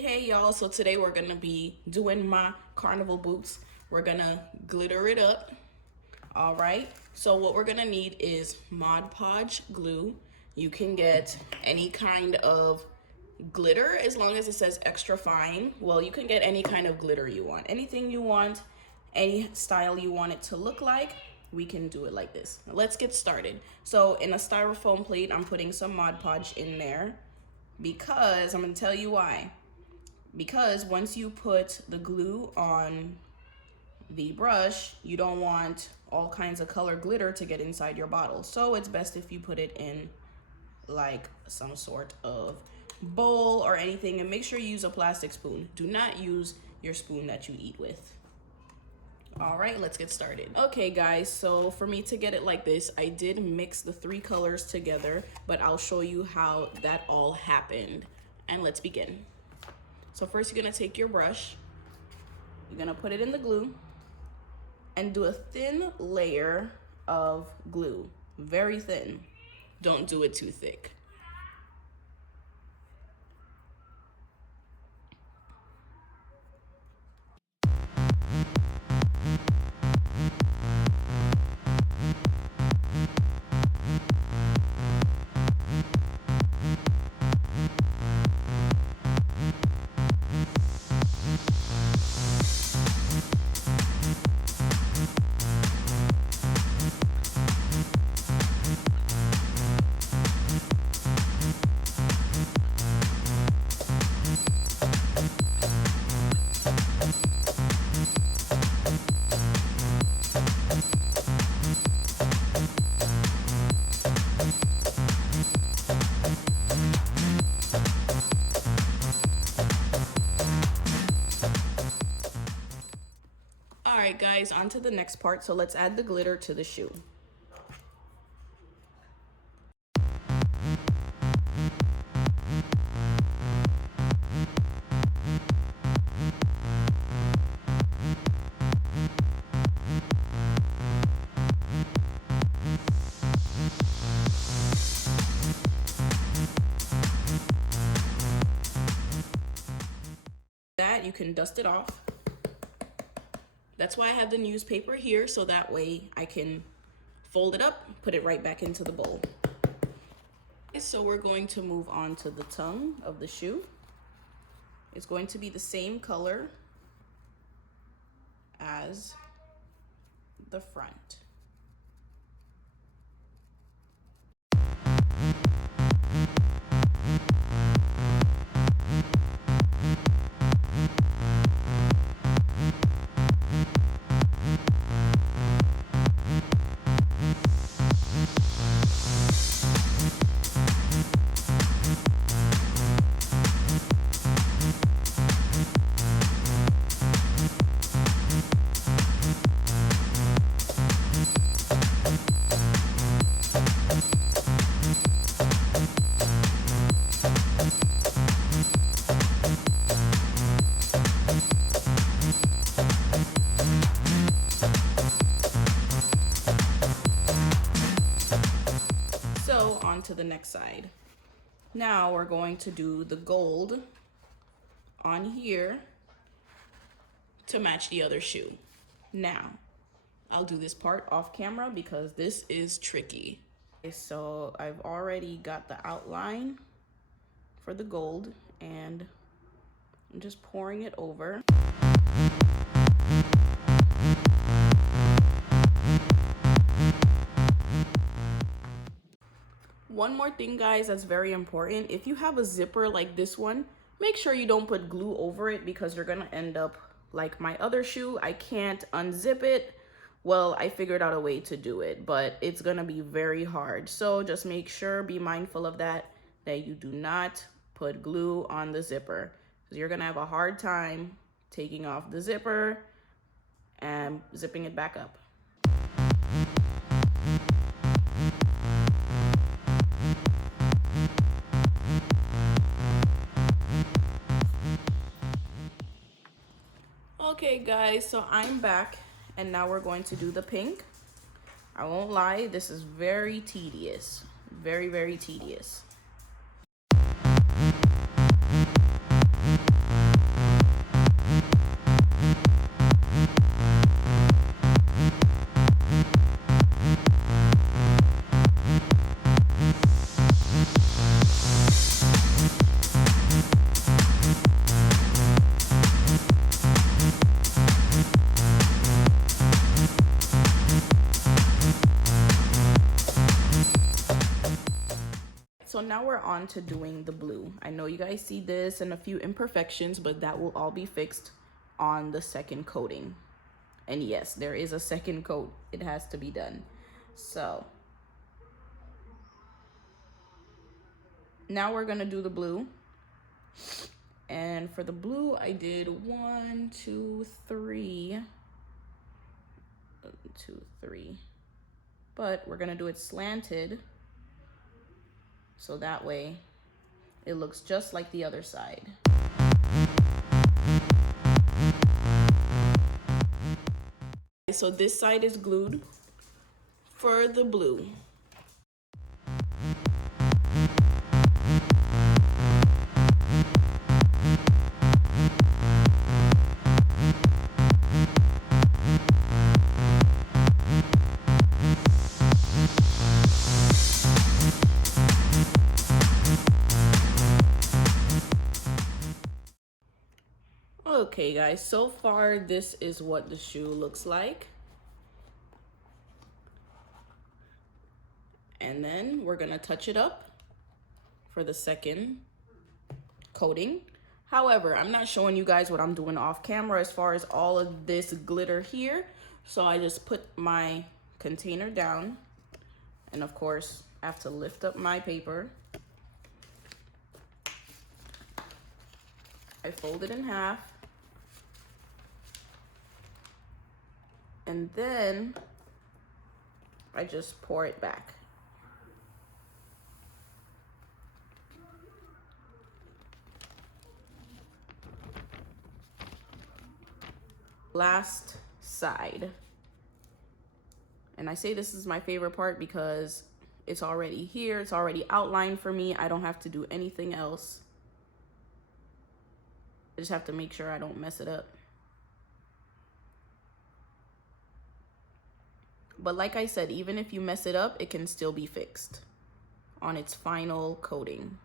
Hey y'all, so today we're gonna be doing my carnival boots. We're gonna glitter it up. All right, so what we're gonna need is Mod Podge glue. You can get any kind of glitter as long as it says extra fine. Well, you can get any kind of glitter you want. Anything you want, any style you want it to look like, we can do it like this. Now, let's get started. So in a styrofoam plate, I'm putting some Mod Podge in there because I'm gonna tell you why. Because once you put the glue on the brush, you don't want all kinds of color glitter to get inside your bottle. So it's best if you put it in like some sort of bowl or anything, and make sure you use a plastic spoon. Do not use your spoon that you eat with. All right, let's get started. Okay guys, so for me to get it like this, I did mix the three colors together, but I'll show you how that all happened. And let's begin. So first you're gonna take your brush, you're gonna put it in the glue and do a thin layer of glue, very thin. Don't do it too thick. All right guys, on to the next part. So let's add the glitter to the shoe. That you can dust it off. That's why I have the newspaper here, so that way I can fold it up, put it right back into the bowl. So we're going to move on to the tongue of the shoe. It's going to be the same color as the front. On to the next side. Now we're going to do the gold on here to match the other shoe. Now, I'll do this part off camera because this is tricky. Okay, so I've already got the outline for the gold and I'm just pouring it over. One more thing guys that's very important, if you have a zipper like this one, make sure you don't put glue over it because you're gonna end up like my other shoe. I can't unzip it. Well, I figured out a way to do it, but it's gonna be very hard. So just make sure, be mindful of that you do not put glue on the zipper because you're gonna have a hard time taking off the zipper and zipping it back up. Okay guys, so I'm back and now we're going to do the pink. I won't lie, this is very tedious. Very, very tedious. so now we're on to doing the blue. I know you guys see this and a few imperfections, but that will all be fixed on the second coating. And yes, there is a second coat. It has to be done. So now we're gonna do the blue. And for the blue, I did 1, 2, 3. 1, 2, 3. But we're gonna do it slanted, so that way it looks just like the other side. So this side is glued for the blue. Okay guys, so far this is what the shoe looks like. And then we're gonna touch it up for the second coating. However, I'm not showing you guys what I'm doing off camera as far as all of this glitter here. So I just put my container down, and of course I have to lift up my paper. I fold it in half, and then I just pour it back. Last side. And I say this is my favorite part because it's already here, it's already outlined for me. I don't have to do anything else. I just have to make sure I don't mess it up. But like I said, even if you mess it up, it can still be fixed on its final coating.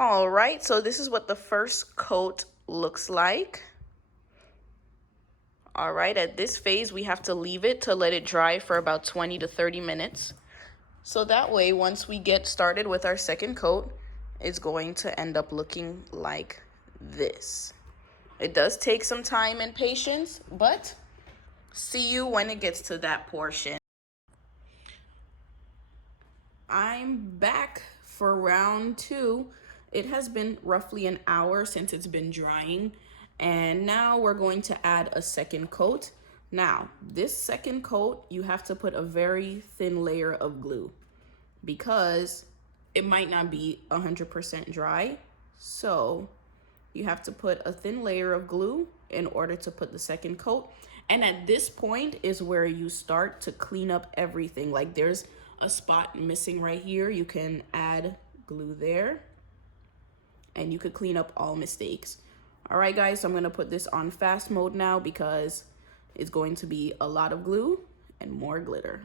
All right, so this is what the first coat looks like. All right, at this phase, we have to leave it to let it dry for about 20 to 30 minutes. So that way, once we get started with our second coat, it's going to end up looking like this. It does take some time and patience, but see you when it gets to that portion. I'm back for round 2. It has been roughly an hour since it's been drying, and now we're going to add a second coat. Now, this second coat, you have to put a very thin layer of glue because it might not be 100% dry. So you have to put a thin layer of glue in order to put the second coat. And at this point is where you start to clean up everything. Like there's a spot missing right here. You can add glue there and you could clean up all mistakes. All right, guys, so I'm gonna put this on fast mode now because it's going to be a lot of glue and more glitter.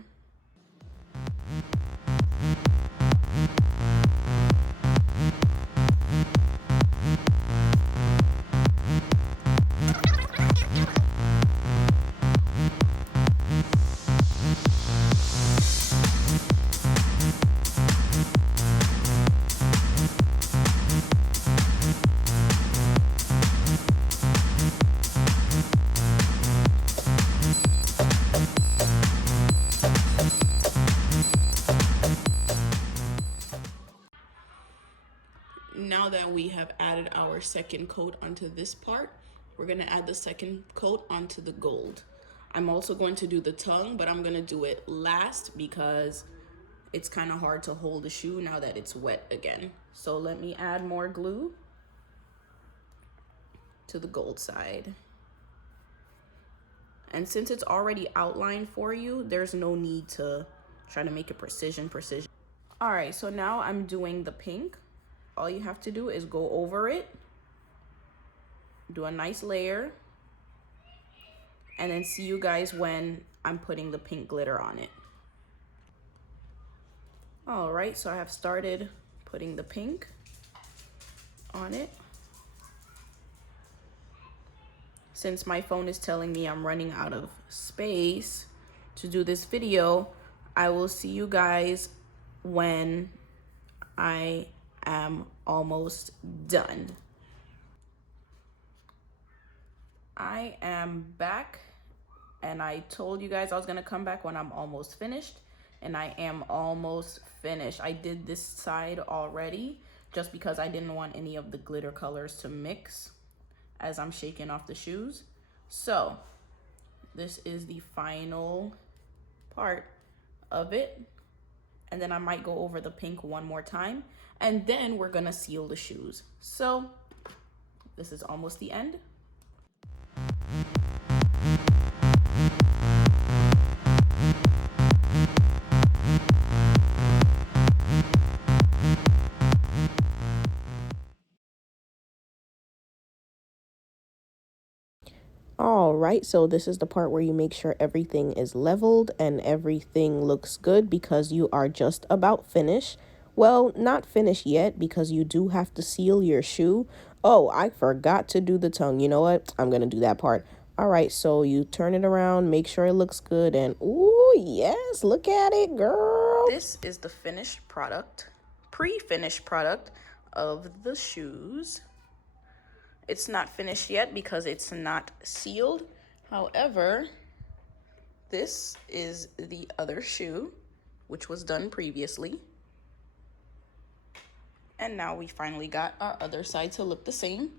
Now that we have added our second coat onto this part, we're gonna add the second coat onto the gold. I'm also going to do the tongue, but I'm gonna do it last because it's kind of hard to hold the shoe now that it's wet again. So let me add more glue. to the gold side. And since it's already outlined for you, there's no need to try to make it precision. All right, so now I'm doing the pink. All you have to do is go over it, do a nice layer, and then see you guys when I'm putting the pink glitter on it. All right, so I have started putting the pink on it. Since my phone is telling me I'm running out of space to do this video, I will see you guys when I am almost done. I am back, and I told you guys I was gonna come back when I'm almost finished, and I am almost finished. I did this side already just because I didn't want any of the glitter colors to mix as I'm shaking off the shoes. So this is the final part of it, and then I might go over the pink one more time, and then we're gonna seal the shoes. So this is almost the end. All right, so this is the part where you make sure everything is leveled and everything looks good because you are just about finished. Well, not finished yet because you do have to seal your shoe. Oh, I forgot to do the tongue. You know what? I'm going to do that part. All right, so you turn it around, make sure it looks good, and ooh, yes, look at it, girl. This is the finished product, pre-finished product of the shoes. It's not finished yet because it's not sealed. However, this is the other shoe, which was done previously. And now we finally got our other side to look the same,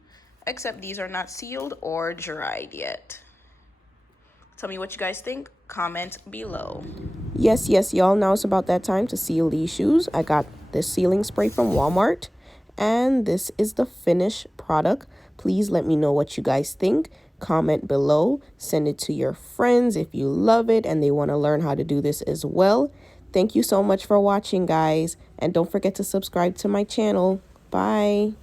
except these are not sealed or dried yet. Tell me what you guys think. Comment below. Yes, y'all, now it's about that time to seal these shoes. I got this sealing spray from Walmart, and this is the finished product. Please let me know what you guys think. Comment below. Send it to your friends if you love it and they want to learn how to do this as well. Thank you so much for watching, guys. And don't forget to subscribe to my channel. Bye.